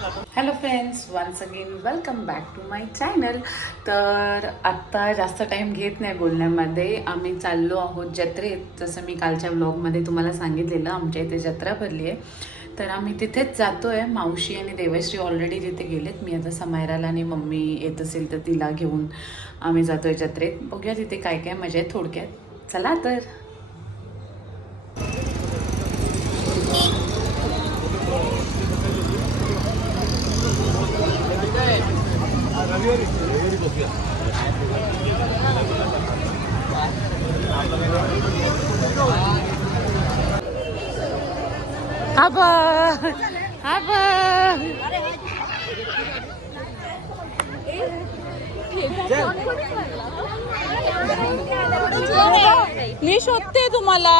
Hello friends, once again welcome back to my channel. तर आत्ता जास्त टाईम घेत नाही बोलण्यामध्ये. आम्ही चाललो आहोत जत्रेत. जसं मी कालच्या व्लॉगमध्ये तुम्हाला सांगितलेलं, आमच्या इथे जत्रा भरली आहे. तर आम्ही तिथेच जातो आहे. मावशी आणि देवश्री ऑलरेडी तिथे गेलेत. मी आता समायराला आणि मम्मी येत असेल तर तिला घेऊन आम्ही जातो आहे जत्रेत. बघूया तिथे काय काय मजा आहे थोडक्यात. चला तर. मी शोधते तुम्हाला.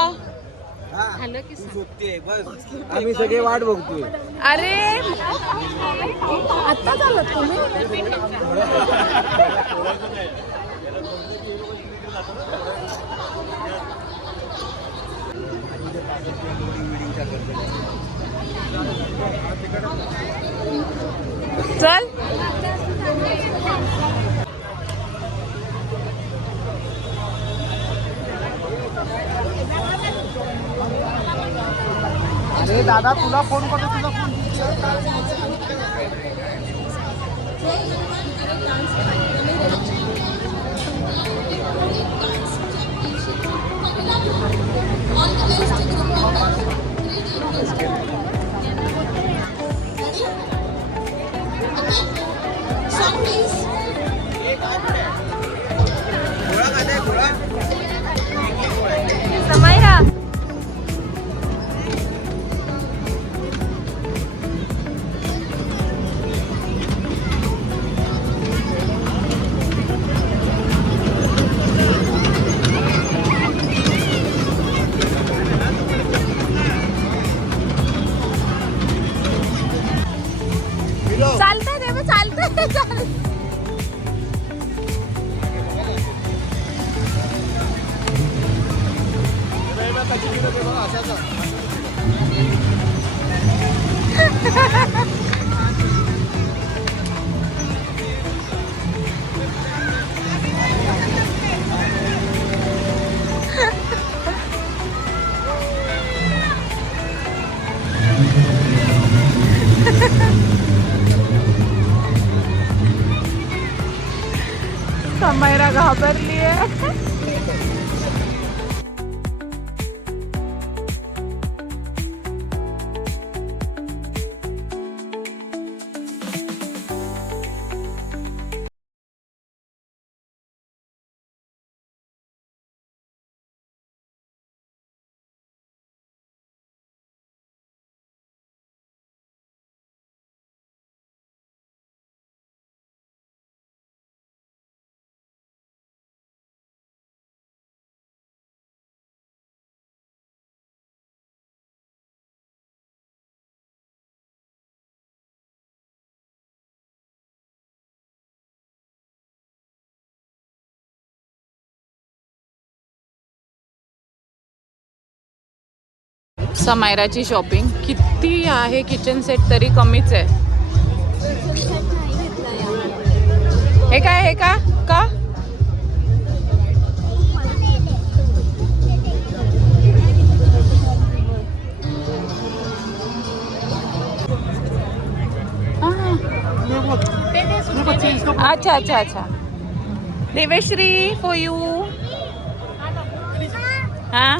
आम्ही सगळे वाट बघतोय. अरे आता झालं तुम्ही. चल. अरे दादा तुला फोन करतो, तुझा फोन. समायरा चालतंय देव, चालतंय. समायरा घाबरली आहे. समायराची शॉपिंग किती आहे. किचन सेट तरी कमीच आहे. हे काय, हे का का अच्छा अच्छा अच्छा. देवेश्री फॉर यू. हा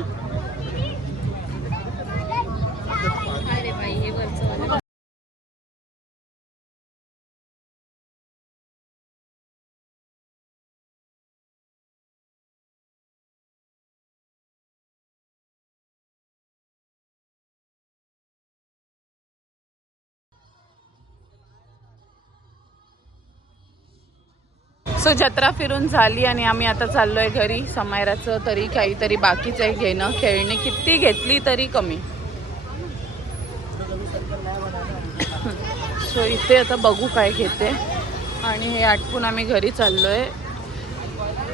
सो जत्रा फिरून झाली आणि आम्ही आता चाललोय घरी. समायराचं तरी काहीतरी बाकीच आहे घेणं. खेळणी किती घेतली तरी कमी. सो इथे आता बघू काय घेते आणि हे आटपून आम्ही घरी चाललोय.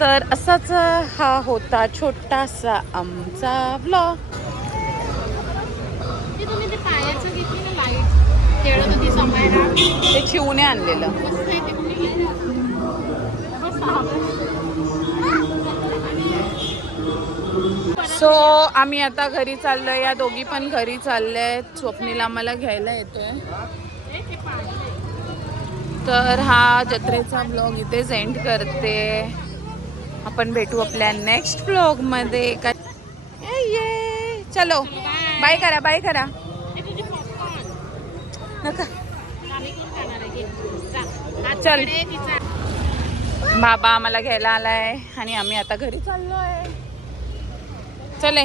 तर असाच हा होता छोटासा आमचा व्लॉग. तुम्ही ते पायाचं घेतली ना लाईट, तेवढं ती समाय ते चिवने आणलेलं. सो आम्ही आता घरी चाललोय. या दोघी पण घरी चालल्या. स्वप्नील आम्हाला घ्यायला येतोय. तर हा जत्रेचा ब्लॉग इथेच एंड करते. आपण भेटू आपल्या नेक्स्ट ब्लॉग मध्ये. चलो बाय करा, बाय करा नका. चल बाबा आम्हाला घ्यायला आलाय आणि आम्ही आता घरी चाललोय. चले.